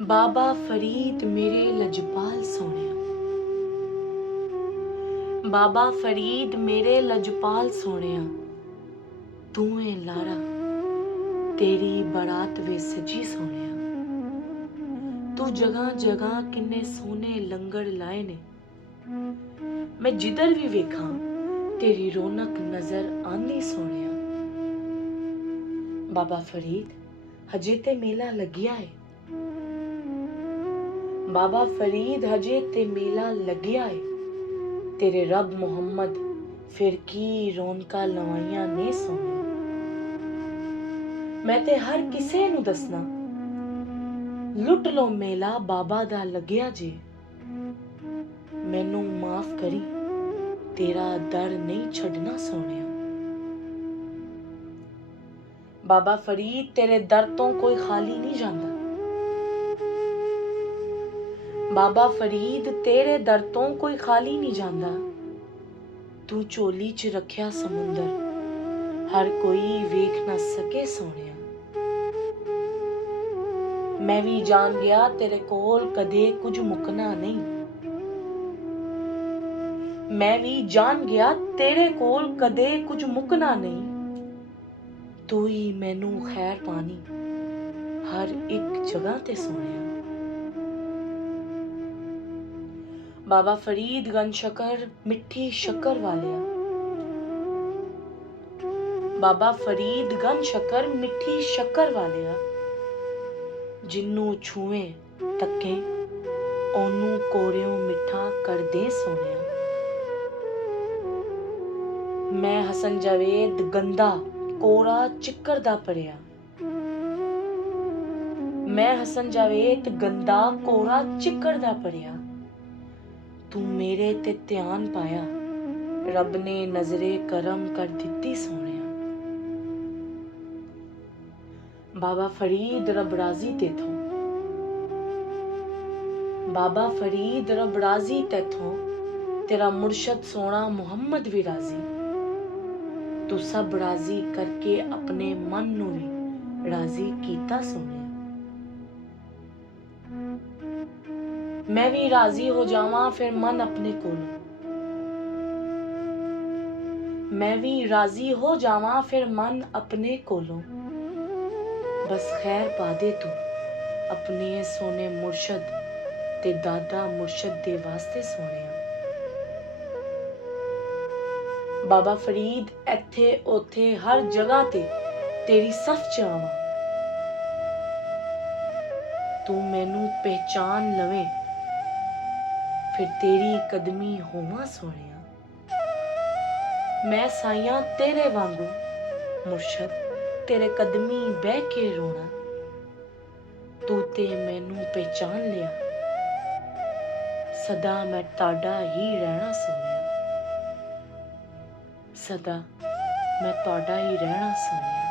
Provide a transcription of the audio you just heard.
बाबा फरीद मेरे लजपाल सोहणिया, बाबा फरीद मेरे लजपाल सोहणिया, तू है लारा तेरी बारात वे सजी सोहणिया। तू जगह जगह किन्ने सोने लंगर लाए ने, मैं जिधर भी वेखा तेरी रौनक नजर आंदी सोहणिया। बाबा फरीद हजे ते मेला लग्या है, बाबा फरीद हजे ते मेला लग्या है। तेरे रब मुहम्मद फिर की रौनका लवाइया ने सोहणिया। मैं ते हर किसे नू दसना, लुट लो मेला बाबा दा लग्या जे। मैनू माफ करी तेरा दर नहीं छड़ना सोहणिया। बाबा फरीद तेरे दर तो कोई खाली नहीं जांदा, बाबा फरीद तेरे दर तो कोई खाली नहीं जांदा। तू झोली च रखिया समुंदर, हर कोई वेख ना सके सोहणिया। मैं भी जान गया तेरे कोल कदे कुछ मुकना नहीं, मैं भी जान गया तेरे कोल कदे कुछ मुकना नहीं। तू ही मैनू खैर पानी हर एक जगह ते सोहणिया। बाबा फरीद गन शकर मिठी शक्कर वालिया, बाबा फरीद गन शकर मिठी शक्कर वालिया। जिन्नू छुए तके ओनू कोरियों मिठा कर दे सोहणिया। मैं हसन जावेद गंदा कोरा चिक्कर दा पड़िया, मैं हसन जावेद गंदा कोरा चिक्कर दा पड़िया। तू मेरे ते ध्यान पाया, रब ने नजरे करम कर दिती सोहणिया। बाबा फरीद रब राजी तेथों, बाबा फरीद रब राजी तेथों। तेरा मुर्शद सोना मुहम्मद भी राजी। तू सब राजी करके अपने मन नू भी राजी कीता सोहणिया। मैं भी राजी हो जावां फिर मन अपने कोलों, मैं भी राजी हो जावां फिर मन अपने कोलों। बस खैर पा दे तू अपने सोने मुर्शद ते दादा मुर्शद दे वास्ते सोहणिया। बाबा फरीद इत्थे उथे हर जगह ते तेरी सफ च आवां, तू मैनू पहचान लवे फिर तेरी कदमी होवां सोहणिया। मैं साइयां तेरे वांगू मुर्शद तेरे कदमी बह के रोना। तू ते मैनू पहचान लिया, सदा मैं ताड़ा ही रहना सोहणिया, सदा मैं ताड़ा ही रहना सोहणिया।